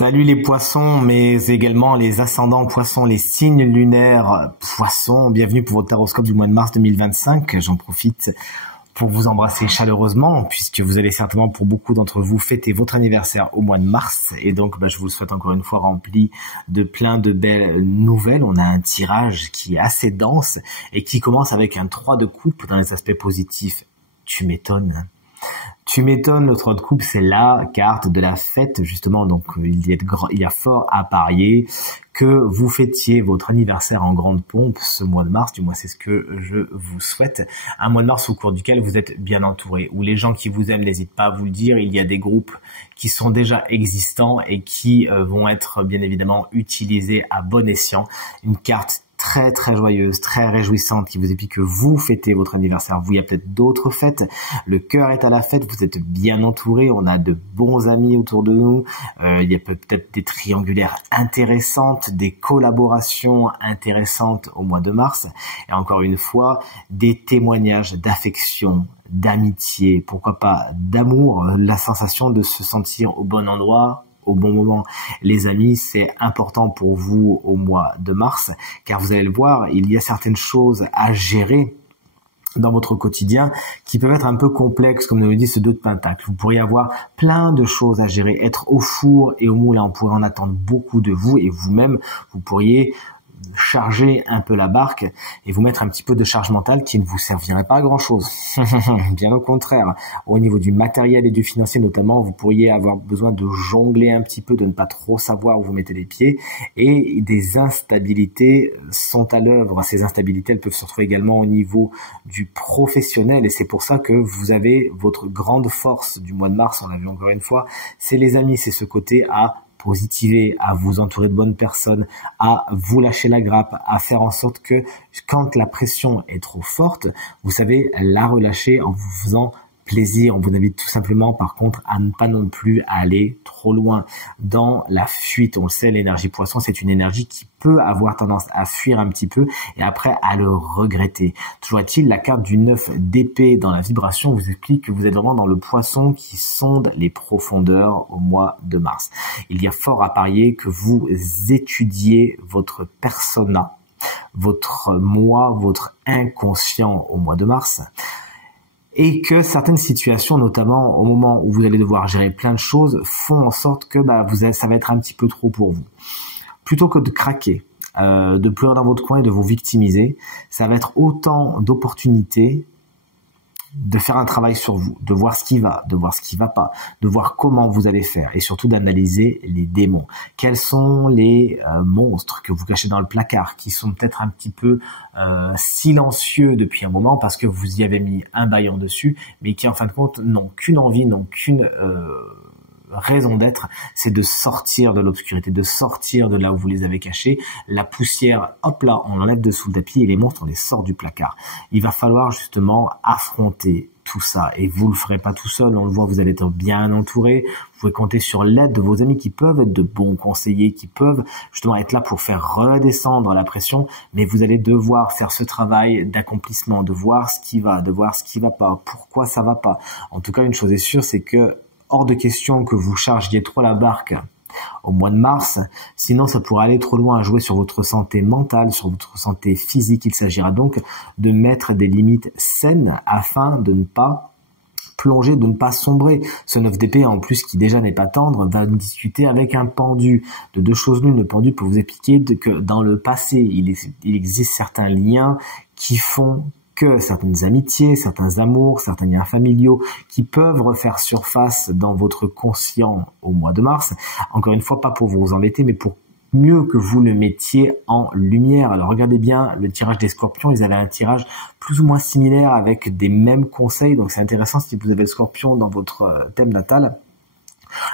Salut les poissons, mais également les ascendants poissons, les signes lunaires poissons. Bienvenue pour votre horoscope du mois de mars 2025. J'en profite pour vous embrasser chaleureusement, puisque vous allez certainement, pour beaucoup d'entre vous, fêter votre anniversaire au mois de mars. Et donc, je vous le souhaite encore une fois rempli de plein de belles nouvelles. On a un tirage qui est assez dense et qui commence avec un 3 de coupe dans les aspects positifs. Tu m'étonnes. Tu m'étonnes, le 3 de coupe, c'est la carte de la fête, justement. Donc, il y a fort à parier que vous fêtiez votre anniversaire en grande pompe ce mois de mars. Du moins, c'est ce que je vous souhaite. Un mois de mars au cours duquel vous êtes bien entouré, où les gens qui vous aiment n'hésitent pas à vous le dire. Il y a des groupes qui sont déjà existants et qui vont être bien évidemment utilisés à bon escient. Une carte très très joyeuse, très réjouissante qui vous explique que vous fêtez votre anniversaire. Vous, il y a peut-être d'autres fêtes. Le cœur est à la fête, vous êtes bien entouré, on a de bons amis autour de nous. Il y a peut-être des triangulaires intéressantes, des collaborations intéressantes au mois de mars. Et encore une fois, des témoignages d'affection, d'amitié, pourquoi pas d'amour, la sensation de se sentir au bon endroit, au bon moment. Les amis, c'est important pour vous au mois de mars, car vous allez le voir, il y a certaines choses à gérer dans votre quotidien qui peuvent être un peu complexes, comme nous le dit ce 2 de Pentacle. Vous pourriez avoir plein de choses à gérer, être au four et au moulin. On pourrait en attendre beaucoup de vous, et vous-même, vous pourriez charger un peu la barque et vous mettre un petit peu de charge mentale qui ne vous servirait pas à grand chose. Bien au contraire, au niveau du matériel et du financier notamment, vous pourriez avoir besoin de jongler un petit peu, de ne pas trop savoir où vous mettez les pieds, et des instabilités sont à l'œuvre. Ces instabilités, elles peuvent se retrouver également au niveau du professionnel, et c'est pour ça que vous avez votre grande force du mois de mars, on l'a vu encore une fois, c'est les amis, c'est ce côté à positiver, à vous entourer de bonnes personnes, à vous lâcher la grappe, à faire en sorte que quand la pression est trop forte, vous savez la relâcher en vous faisant plaisir. On vous invite tout simplement, par contre, à ne pas non plus aller trop loin dans la fuite. On le sait, l'énergie poisson, c'est une énergie qui peut avoir tendance à fuir un petit peu et après à le regretter. Toujours est-il, la carte du 9 d'épée dans la vibration vous explique que vous êtes vraiment dans le poisson qui sonde les profondeurs au mois de mars. Il y a fort à parier que vous étudiez votre persona, votre moi, votre inconscient au mois de mars, et que certaines situations, notamment au moment où vous allez devoir gérer plein de choses, font en sorte que ça va être un petit peu trop pour vous. Plutôt que de craquer, de pleurer dans votre coin et de vous victimiser, ça va être autant d'opportunités de faire un travail sur vous, de voir ce qui va, de voir ce qui va pas, de voir comment vous allez faire, et surtout d'analyser les démons. Quels sont les monstres que vous cachez dans le placard, qui sont peut-être un petit peu silencieux depuis un moment parce que vous y avez mis un bâillon dessus, mais qui en fin de compte n'ont qu'une envie, n'ont qu'une raison d'être, c'est de sortir de l'obscurité, de sortir de là où vous les avez cachés. La poussière, hop là, on l'enlève de sous le tapis et les monstres, on les sort du placard. Il va falloir justement affronter tout ça, et vous le ferez pas tout seul, on le voit, vous allez être bien entouré, vous pouvez compter sur l'aide de vos amis qui peuvent être de bons conseillers, qui peuvent justement être là pour faire redescendre la pression, mais vous allez devoir faire ce travail d'accomplissement, de voir ce qui va, de voir ce qui va pas, pourquoi ça va pas. En tout cas, une chose est sûre, c'est que hors de question que vous chargiez trop la barque au mois de mars, sinon ça pourrait aller trop loin à jouer sur votre santé mentale, sur votre santé physique. Il s'agira donc de mettre des limites saines afin de ne pas plonger, de ne pas sombrer. Ce 9 d'épée, en plus, qui déjà n'est pas tendre, va discuter avec un pendu. De deux choses l'une, le pendu peut vous expliquer que dans le passé, il existe certains liens qui font que certaines amitiés, certains amours, certains liens familiaux qui peuvent refaire surface dans votre conscient au mois de mars. Encore une fois, pas pour vous embêter, mais pour mieux que vous le mettiez en lumière. Alors regardez bien le tirage des scorpions, ils avaient un tirage plus ou moins similaire avec des mêmes conseils, donc c'est intéressant si vous avez le scorpion dans votre thème natal.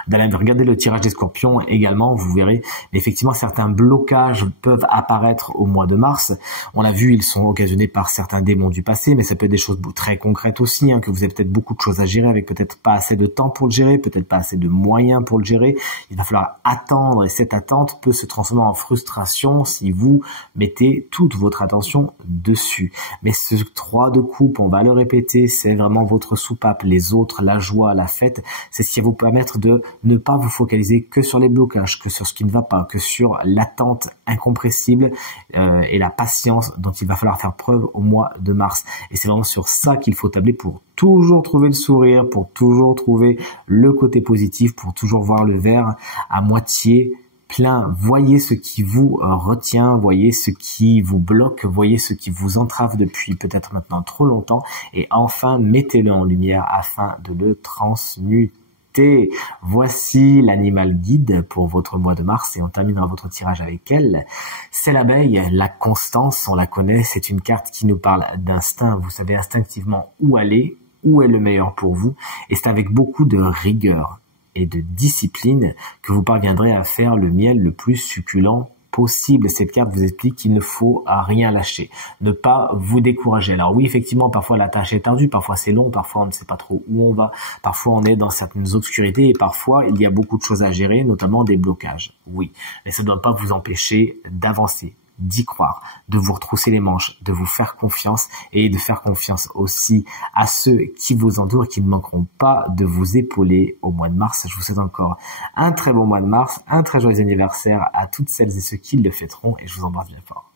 Regardez le tirage des scorpions également, vous verrez effectivement certains blocages peuvent apparaître au mois de mars. On l'a vu, ils sont occasionnés par certains démons du passé, mais ça peut être des choses très concrètes aussi, que vous avez peut-être beaucoup de choses à gérer avec peut-être pas assez de temps pour le gérer, peut-être pas assez de moyens pour le gérer. Il va falloir attendre, et cette attente peut se transformer en frustration si vous mettez toute votre attention dessus. Mais ce 3 de coupe, on va le répéter, c'est vraiment votre soupape, les autres, la joie, la fête, c'est ce qui va vous permettre de de ne pas vous focaliser que sur les blocages, que sur ce qui ne va pas, que sur l'attente incompressible et la patience dont il va falloir faire preuve au mois de mars. Et c'est vraiment sur ça qu'il faut tabler pour toujours trouver le sourire, pour toujours trouver le côté positif, pour toujours voir le verre à moitié plein. Voyez ce qui vous retient, voyez ce qui vous bloque, voyez ce qui vous entrave depuis peut-être maintenant trop longtemps et enfin mettez-le en lumière afin de le transmuter. Voici l'animal guide pour votre mois de mars et on terminera votre tirage avec elle. C'est l'abeille, la constance, on la connaît, c'est une carte qui nous parle d'instinct. Vous savez instinctivement où aller, où est le meilleur pour vous et c'est avec beaucoup de rigueur et de discipline que vous parviendrez à faire le miel le plus succulent possible. Cette carte vous explique qu'il ne faut rien lâcher, ne pas vous décourager. Alors oui, effectivement, parfois la tâche est ardue, parfois c'est long, parfois on ne sait pas trop où on va, parfois on est dans certaines obscurités et parfois il y a beaucoup de choses à gérer, notamment des blocages. Oui, mais ça ne doit pas vous empêcher d'avancer, d'y croire, de vous retrousser les manches, de vous faire confiance et de faire confiance aussi à ceux qui vous entourent et qui ne manqueront pas de vous épauler au mois de mars. Je vous souhaite encore un très bon mois de mars, un très joyeux anniversaire à toutes celles et ceux qui le fêteront et je vous embrasse bien fort.